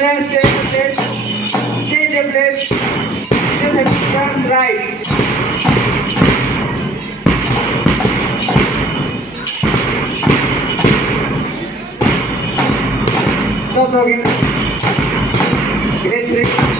Children, stay in place. Stay in the place. Just have to turn right. Stop talking. Grade 3.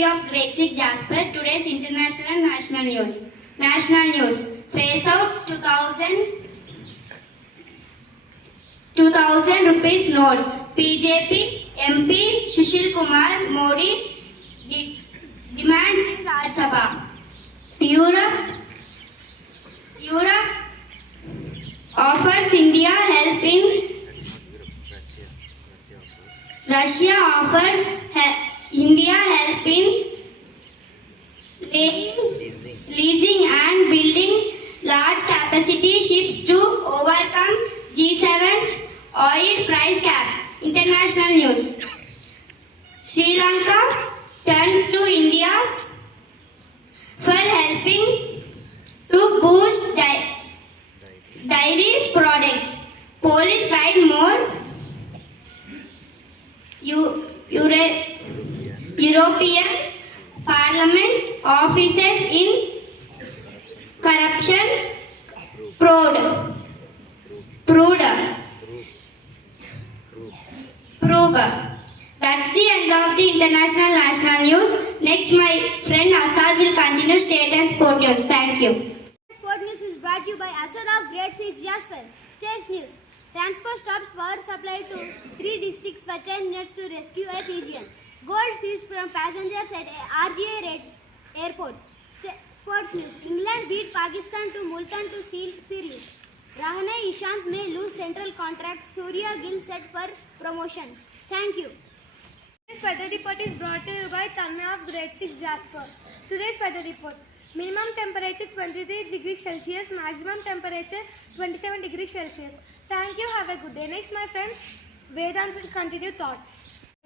Of grade 6 Jasper, today's international and national news. National news. Face out 2000 rupees note. BJP MP Sushil Kumar Modi demand in Rajya Sabha. Europe offers India help in Russia offers India help in leasing and building large capacity ships to overcome G7's oil price cap. International news. Sri Lanka turns to India for helping to boost dairy products. Police raid more European Parliament offices in corruption probe. That's the end of the international national news. Next, my friend Asad will continue state and sport news. Thank you. Sport news is brought to you by Asad of Grade 6 Jasper. State news. Transport stops power supply to 3 districts for 10 minutes to rescue a pigeon. Gold seized from passengers at RGA airport. Sports news. England beat Pakistan to Multan to seal series. Rahane Ishant may lose central contract. Surya Gill set for promotion. Thank you. Today's weather report is brought to you by Tanmay of Grade 6 Jasper. Today's weather report. Minimum temperature 23 degrees Celsius. Maximum temperature 27 degrees Celsius. Thank you. Have a good day. Next, my friends, Vedant will continue thought.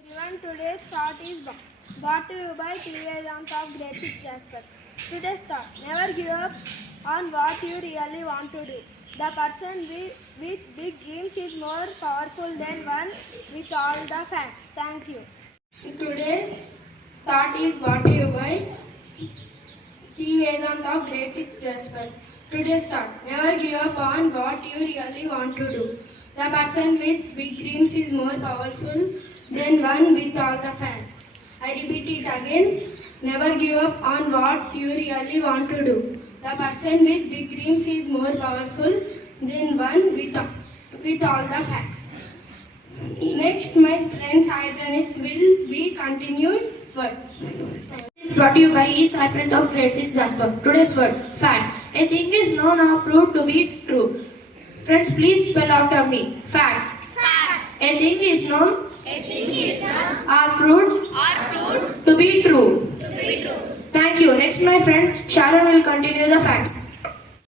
Everyone, today's thought is brought to you by Vedant of Grade 6 Jasper. Today's thought: never give up on what you really want to do. The person with big dreams is more powerful than one with all the facts. Thank you. Today's thought is brought to you by Vedant of Grade 6 Jasper. Today's thought: never give up on what you really want to do. The person with big dreams is more powerful than one with all the facts. I repeat it again. Never give up on what you really want to do. The person with big dreams is more powerful than one with all the facts. Next, my friend Sai Pranit will be continued word. Is brought to you by E. Sai Pranit of Grade 6 Jasper. Today's word: fact. A thing is known or proved to be true. Friends, please spell after me. Fact. Fact. A thing is known A thing is known or proved or proved to be true. to be true. Thank Thank you. Next, my friend Sharon will continue the facts.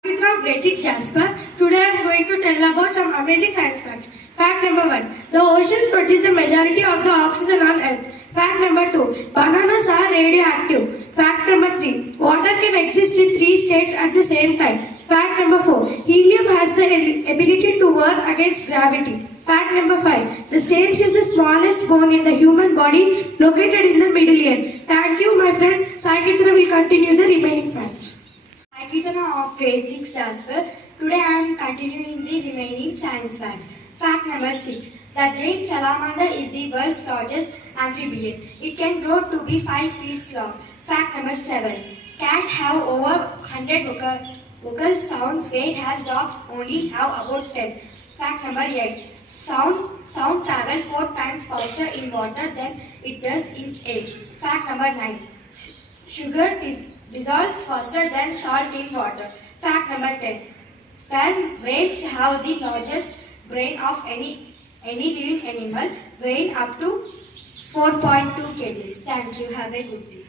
From grade 6 Jasper. Today I am going to tell about some amazing science facts. Fact number 1. The oceans produce the majority of the oxygen on earth. Fact number 2. Bananas are radioactive. Fact number 3. Water can exist in 3 states at the same time. Fact number 4. Helium has the ability to work against gravity. Fact number 5. The stapes is the smallest bone in the human body located in the middle ear. Thank you, my friend. Saikitra will continue the remaining facts. Hi Kirtana of grade 6 Jasper. Today I am continuing the remaining science facts. Fact number 6. The giant salamander is the world's largest amphibian. It can grow to be 5 feet long. Fact number 7. Cats have over 100 vocal sounds whereas dogs only have about 10. Fact number 8. Sound travels 4 times faster in water than it does in air. Fact number 9. Sugar dissolves faster than salt in water. Fact number 10. Sperm whales have the largest brain of any living animal, weighing up to 4.2 kgs. Thank you. Have a good day.